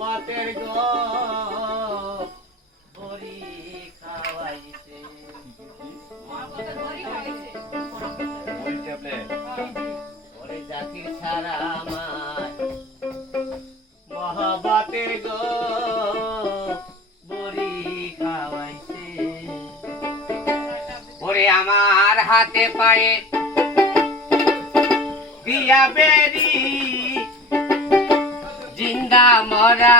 বাপের গরি খাওয়াইছে। ওরে জাতি ছাড়া আমার মহাবাতের গো, বড়ি খাওয়াইছে। ওরে আমার হাতে পায়ে বিয়া বেরি মরা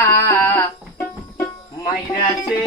মাইরাছে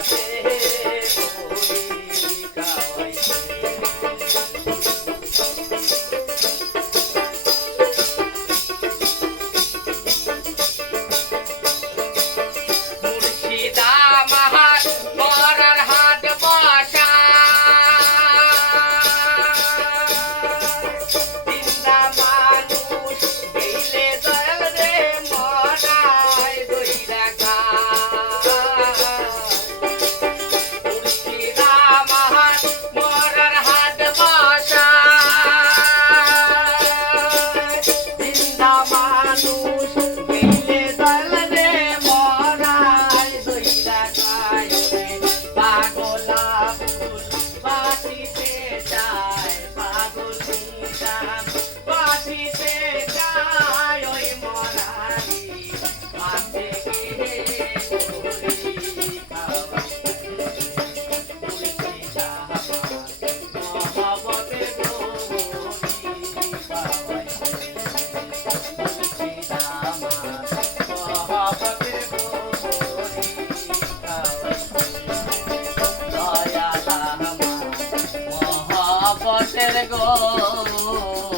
Hey. গো।